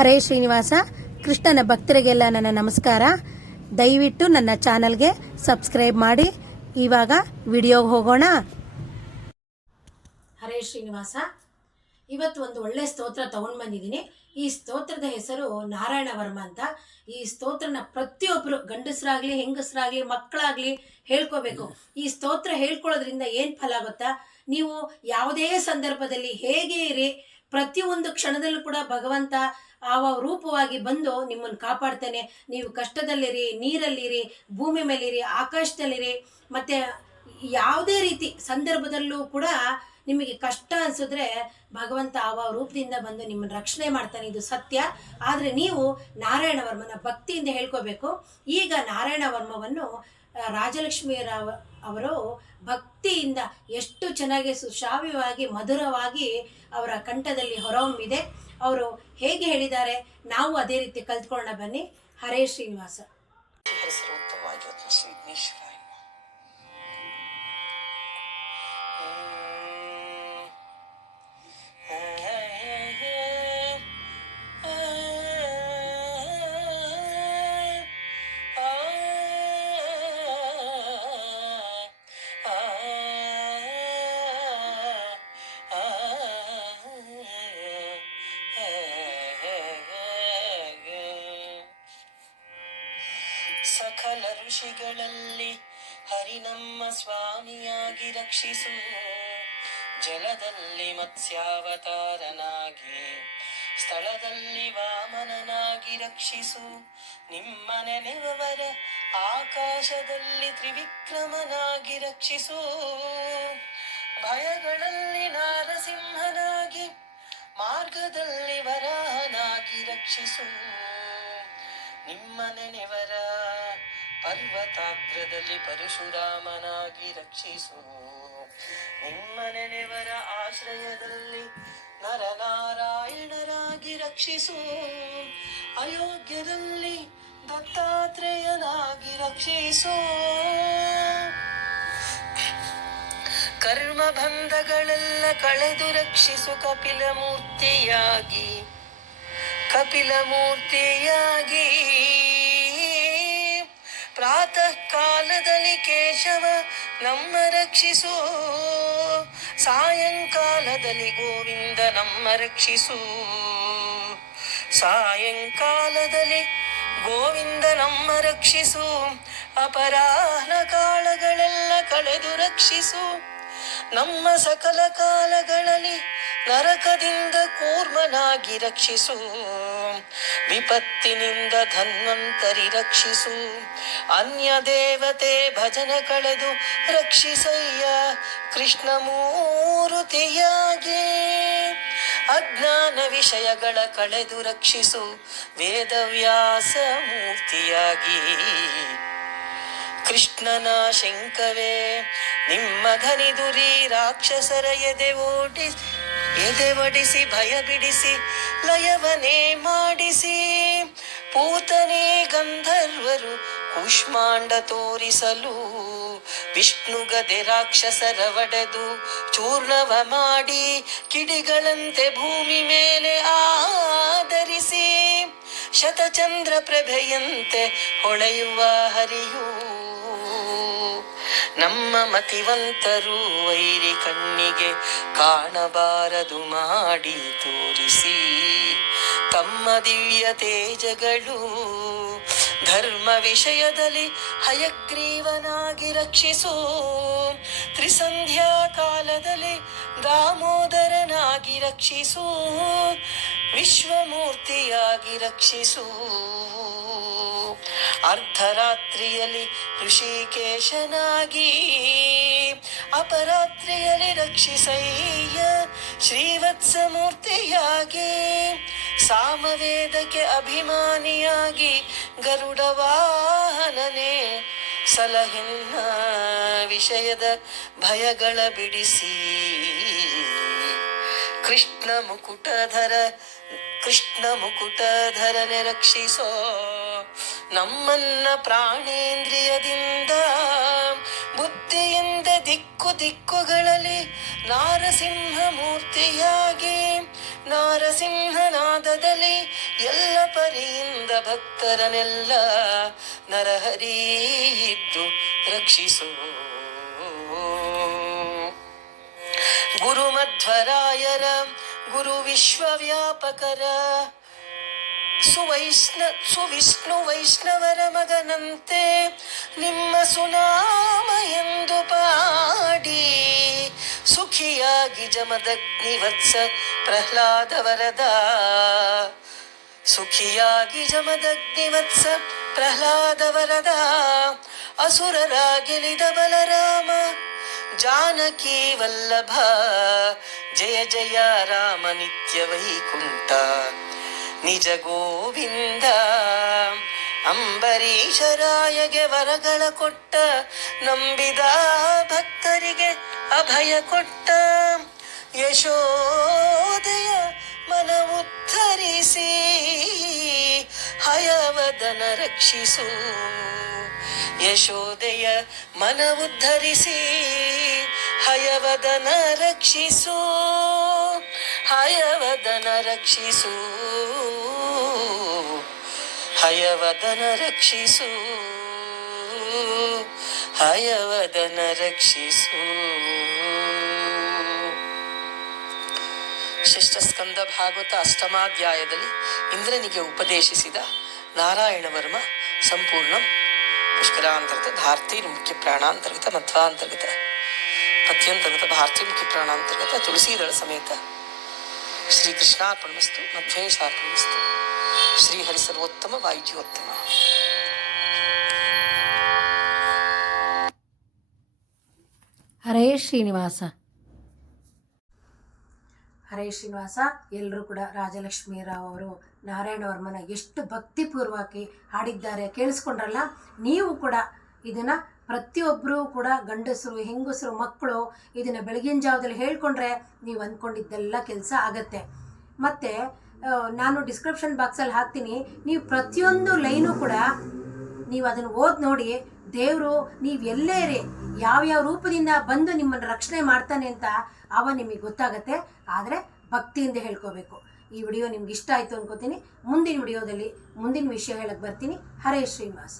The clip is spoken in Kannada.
ಹರೇ ಶ್ರೀನಿವಾಸ. ಕೃಷ್ಣನ ಭಕ್ತರಿಗೆಲ್ಲ ನನ್ನ ನಮಸ್ಕಾರ. ದಯವಿಟ್ಟು ನನ್ನ ಚಾನಲ್ಗೆ ಸಬ್ಸ್ಕ್ರೈಬ್ ಮಾಡಿ. ಇವಾಗ ವಿಡಿಯೋಗೆ ಹೋಗೋಣ. ಹರೇ ಶ್ರೀನಿವಾಸ. ಇವತ್ತು ಒಂದು ಒಳ್ಳೆ ಸ್ತೋತ್ರ ತಗೊಂಡು ಬಂದಿದ್ದೀನಿ. ಈ ಸ್ತೋತ್ರದ ಹೆಸರು ನಾರಾಯಣ ವರ್ಮ ಅಂತ. ಈ ಸ್ತೋತ್ರನ ಪ್ರತಿಯೊಬ್ಬರು ಗಂಡಸರಾಗಲಿ ಹೆಂಗಸರಾಗಲಿ ಮಕ್ಕಳಾಗಲಿ ಹೇಳ್ಕೋಬೇಕು. ಈ ಸ್ತೋತ್ರ ಹೇಳ್ಕೊಳ್ಳೋದ್ರಿಂದ ಏನು ಫಲ ಗೊತ್ತಾ? ನೀವು ಯಾವುದೇ ಸಂದರ್ಭದಲ್ಲಿ ಹೇಗೆ ಇರಿ, ಪ್ರತಿಯೊಂದು ಕ್ಷಣದಲ್ಲೂ ಕೂಡ ಭಗವಂತ ರೂಪವಾಗಿ ಬಂದು ನಿಮ್ಮನ್ನು ಕಾಪಾಡ್ತಾನೆ. ನೀವು ಕಷ್ಟದಲ್ಲಿರಿ, ನೀರಲ್ಲಿರಿ, ಭೂಮಿ ಮೇಲಿರಿ, ಆಕಾಶದಲ್ಲಿರಿ, ಮತ್ತು ಯಾವುದೇ ರೀತಿ ಸಂದರ್ಭದಲ್ಲೂ ಕೂಡ ನಿಮಗೆ ಕಷ್ಟ ಅನಿಸಿದ್ರೆ ಭಗವಂತ ರೂಪದಿಂದ ಬಂದು ನಿಮ್ಮನ್ನು ರಕ್ಷಣೆ ಮಾಡ್ತಾನೆ. ಇದು ಸತ್ಯ. ಆದರೆ ನೀವು ನಾರಾಯಣ ವರ್ಮನ ಭಕ್ತಿಯಿಂದ ಹೇಳ್ಕೋಬೇಕು. ಈಗ ನಾರಾಯಣ ವರ್ಮವನ್ನು ರಾಜಲಕ್ಷ್ಮಿ ಅವರು ಭಕ್ತಿಯಿಂದ ಎಷ್ಟು ಚೆನ್ನಾಗಿ ಸುಶ್ರಾವ್ಯವಾಗಿ ಮಧುರವಾಗಿ ಅವರ ಕಂಠದಲ್ಲಿ ಹೊರಹೊಮ್ಮಿದೆ. ಅವರು ಹೇಗೆ ಹೇಳಿದ್ದಾರೆ ನಾವು ಅದೇ ರೀತಿ ಕಲ್ತ್ಕೊಳ್ಳೋಣ ಬನ್ನಿ. ಹರೇ ಶ್ರೀನಿವಾಸ. ಸಕಲ ಋಷಿಗಳಲ್ಲಿ ಹರಿ ನಮ್ಮ ಸ್ವಾಮಿಯಾಗಿ ರಕ್ಷಿಸು. ಜಲದಲ್ಲಿ ಮತ್ಸ್ಯಾವತಾರನಾಗಿ, ಸ್ಥಳದಲ್ಲಿ ವಾಮನನಾಗಿ ರಕ್ಷಿಸು. ನಿಮ್ಮ ನೆನೆವವರ ಆಕಾಶದಲ್ಲಿ ತ್ರಿವಿಕ್ರಮನಾಗಿ ರಕ್ಷಿಸು. ಭಯಗಳಲ್ಲಿ ನಾರಸಿಂಹನಾಗಿ, ಮಾರ್ಗದಲ್ಲಿ ವರಾಹನಾಗಿ ರಕ್ಷಿಸು. ನಿಮ್ಮ ನೆನೆವರ ಪರ್ವತಾಗ್ರದಲ್ಲಿ ಪರಶುರಾಮನಾಗಿ ರಕ್ಷಿಸು. ನಿಮ್ಮ ನೆನೆವರ ಆಶ್ರಯದಲ್ಲಿ ನರನಾರಾಯಣರಾಗಿ ರಕ್ಷಿಸು. ಅಯೋಗ್ಯರಲ್ಲಿ ದತ್ತಾತ್ರೇಯನಾಗಿ ರಕ್ಷಿಸು. ಕರ್ಮ ಬಂಧಗಳೆಲ್ಲ ಕಳೆದು ರಕ್ಷಿಸು. ಕಪಿಲ ಮೂರ್ತಿಯಾಗಿ ಪ್ರಾತಃ ಕಾಲದಲ್ಲಿ ಕೇಶವ ನಮ್ಮ ರಕ್ಷಿಸು. ಸಾಯಂಕಾಲದಲ್ಲಿ ಗೋವಿಂದ ನಮ್ಮ ರಕ್ಷಿಸು. ಸಾಯಂಕಾಲದಲ್ಲಿ ಗೋವಿಂದ ನಮ್ಮ ರಕ್ಷಿಸು. ಅಪರಾಹ್ನ ಕಾಲಗಳೆಲ್ಲ ಕಳೆದು ರಕ್ಷಿಸು. ನಮ್ಮ ಸಕಲ ಕಾಲಗಳಲ್ಲಿ ನರಕದಿಂದ ಕೂರ್ಮನಾಗಿ ರಕ್ಷಿಸು. ವಿಪತ್ತಿನಿಂದ ಧನ್ವಂತರಿ ರಕ್ಷಿಸು. ಅನ್ಯ ದೇವತೆ ಭಜನ ಕಳೆದು ರಕ್ಷಿಸಯ್ಯ ಕೃಷ್ಣಮೂರ್ತಿಯಾಗಿ. ಅಜ್ಞಾನ ವಿಷಯಗಳ ಕಳೆದು ರಕ್ಷಿಸು ವೇದವ್ಯಾಸ ಮೂರ್ತಿಯಾಗಿ. ಕೃಷ್ಣನ ಶಂಕವೇ ನಿಮ್ಮ ಧನಿದುರಿ ರಾಕ್ಷಸರ ಎದೆ ಒಡಿಸಿ ಭಯ ಬಿಡಿಸಿ ಲಯವನೇ ಮಾಡಿಸಿ. ಪೂತನೇ ಗಂಧರ್ವರು ಕೂಷ್ಮಾಂಡ ತೋರಿಸಲು ವಿಷ್ಣು ಗದೆ ರಾಕ್ಷಸರ ಒಡೆದು ಚೂರ್ಣವ ಮಾಡಿ ಕಿಡಿಗಳಂತೆ ಭೂಮಿ ಮೇಲೆ ಆಧರಿಸಿ. ಶತಚಂದ್ರ ಪ್ರಭೆಯಂತೆ ಹೊಳೆಯುವ ಹರಿಯೂ ನಮ್ಮ ಮತಿವಂತರು ವೈರಿ ಕಣ್ಣಿಗೆ ಕಾಣಬಾರದು ಮಾಡಿ ತೋರಿಸಿ. ತಮ್ಮ ದಿವ್ಯ ತೇಜಗಳು ಧರ್ಮ ವಿಷಯದಲ್ಲಿ ಹಯಗ್ರೀವನಾಗಿ ರಕ್ಷಿಸು. ತ್ರಿಸಂಧ್ಯಾ ಕಾಲದಲ್ಲಿ ದಾಮೋದರನಾಗಿ ರಕ್ಷಿಸು. ವಿಶ್ವಮೂರ್ತಿಯಾಗಿ ರಕ್ಷಿಸು. ಅರ್ಧರಾತ್ರಿಯಲ್ಲಿ ಋಷಿಕೇಶನಾಗಿ, ಅಪರಾತ್ರಿಯಲ್ಲಿ ರಕ್ಷಿಸಯ್ಯ ಶ್ರೀವತ್ಸ ಮೂರ್ತಿಯಾಗಿ. ಸಾಮವೇದಕ್ಕೆ ಅಭಿಮಾನಿಯಾಗಿ ಗರುಡ ವಾಹನನೇ ಸಲಹೆನ್ನ ವಿಷಯದ ಭಯಗಳ ಬಿಡಿಸಿ. ಕೃಷ್ಣ ಮುಕುಟಧರನೆ ರಕ್ಷಿಸೋ. ನಮ್ಮನ್ನ ಪ್ರಾಣೇಂದ್ರಿಯದಿಂದ ಬುದ್ಧಿಯಿಂದ ದಿಕ್ಕುಗಳಲ್ಲಿ ನಾರಸಿಂಹ ಮೂರ್ತಿಯಾಗಿ ನಾರಸಿಂಹನಾದದಲ್ಲಿ ಎಲ್ಲ ಪರಿಯಿಂದ ಭಕ್ತರನ್ನೆಲ್ಲ ನರಹರಿ ಇದ್ದು ರಕ್ಷಿಸೋ. ಗುರು ಮಧ್ವರಾಯರ ಗುರು ವಿಶ್ವವ್ಯಾಪಕರ ಸುವಿಷ್ಣು ವೈಷ್ಣವರ ಮಗನಂತೆ ನಿಮ್ಮ ಸುನಾಮ ಎಂದು ಪಾಡಿ ಸುಖಿಯಾಗಿ ಜಮದಗ್ನಿವತ್ಸ ಪ್ರಹ್ಲಾದ ವರದ. ಸುಖಿಯಾಗಿ ಜಮದಗ್ನಿವತ್ಸ ಪ್ರಹ್ಲಾದ ವರದ. ಅಸುರರ ಗೆಲಿದ ಬಲರಾಮ ಜಾನಕಿ ವಲ್ಲಭ. ಜಯ ಜಯ ರಾಮ ನಿತ್ಯ ವೈಕುಂಠ ನಿಜ ಗೋವಿಂದ. ಅಂಬರೀಷರಾಯಗೆ ವರಗಳ ಕೊಟ್ಟ ನಂಬಿದ ಭಕ್ತರಿಗೆ ಅಭಯ ಕೊಟ್ಟ. ಯಶೋದೆಯ ಮನ ಉದ್ಧರಿಸಿ ಹಯವದನ ರಕ್ಷಿಸು. ಯಶೋದೆಯ ಮನ ಉದ್ಧರಿಸಿ ಹಯವದನ ರಕ್ಷಿಸು. ಹಯವದನ ರಕ್ಷಿಸು. ಹಯವದನ ರಕ್ಷಿಸು. ಹಯವದನ ರಕ್ಷಿಸು. ಷಷ್ಠ ಸ್ಕಂದ ಭಾಗವತ ಅಷ್ಟಮಾಧ್ಯಾಯದಲ್ಲಿ ಇಂದ್ರನಿಗೆ ಉಪದೇಶಿಸಿದ ನಾರಾಯಣ ವರ್ಮ ಸಂಪೂರ್ಣ ಪುಷ್ಕರಾಂತರ್ಗತ ಭಾರತೀಯ ಮುಖ್ಯ ಪ್ರಾಣಾಂತರ್ಗತ ಮಧ್ವಾಂತರ್ಗತ ಪತ್ಯಂತರ್ಗತ ಭಾರತೀಯ ಮುಖ್ಯ ಪ್ರಾಣಾಂತರ್ಗತ ತುಳಸೀದಳ ಸಮೇತ ಶ್ರೀ ಕೃಷ್ಣಾರ್ಪಣಮಸ್ತು ಮಧ್ವೇಶಾರ್ಪಣಮಸ್ತು. ಶ್ರೀಹರಿ ಸರ್ವೋತ್ತಮ ವಾಯುಜ್ಯೋತ್ತಮ. ಹರೇ ಶ್ರೀನಿವಾಸ. ಹರೇ ಶ್ರೀನಿವಾಸ. ಎಲ್ಲರೂ ಕೂಡ ರಾಜಲಕ್ಷ್ಮೀ ರಾವ್ ಅವರು ನಾರಾಯಣ ವರ್ಮನ ಎಷ್ಟು ಭಕ್ತಿಪೂರ್ವಕವಾಗಿ ಹಾಡಿದ್ದಾರೆ ಕೇಳಿಸ್ಕೊಂಡ್ರಲ್ಲ. ನೀವು ಕೂಡ ಇದನ್ನು ಪ್ರತಿಯೊಬ್ಬರೂ ಕೂಡ ಗಂಡಸರು ಹೆಂಗಸರು ಮಕ್ಕಳು ಇದನ್ನು ಬೆಳಗಿನ ಜಾವದಲ್ಲಿ ಹೇಳ್ಕೊಂಡ್ರೆ ನೀವು ಅಂದ್ಕೊಂಡಿದ್ದೆಲ್ಲ ಕೆಲಸ ಆಗತ್ತೆ. ಮತ್ತು ನಾನು ಡಿಸ್ಕ್ರಿಪ್ಷನ್ ಬಾಕ್ಸಲ್ಲಿ ಹಾಕ್ತೀನಿ, ನೀವು ಪ್ರತಿಯೊಂದು ಲೈನು ಕೂಡ ನೀವು ಅದನ್ನು ಓದಿ ನೋಡಿ. ದೇವರು ನೀವು ಎಲ್ಲೇ ಇರಿ ಯಾವ್ಯಾವ ರೂಪದಿಂದ ಬಂದು ನಿಮ್ಮನ್ನು ರಕ್ಷಣೆ ಮಾಡ್ತಾನೆ ಅಂತ ಆವಾಗ ನಿಮಗೆ ಗೊತ್ತಾಗತ್ತೆ. ಆದರೆ ಭಕ್ತಿಯಿಂದ ಹೇಳ್ಕೋಬೇಕು. ಈ ವಿಡಿಯೋ ನಿಮ್ಗೆ ಇಷ್ಟ ಆಯಿತು ಅನ್ಕೋತೀನಿ. ಮುಂದಿನ ವಿಡಿಯೋದಲ್ಲಿ ಮುಂದಿನ ವಿಷಯ ಹೇಳಕ್ಕೆ ಬರ್ತೀನಿ. ಹರೇ ಶ್ರೀನಿವಾಸ.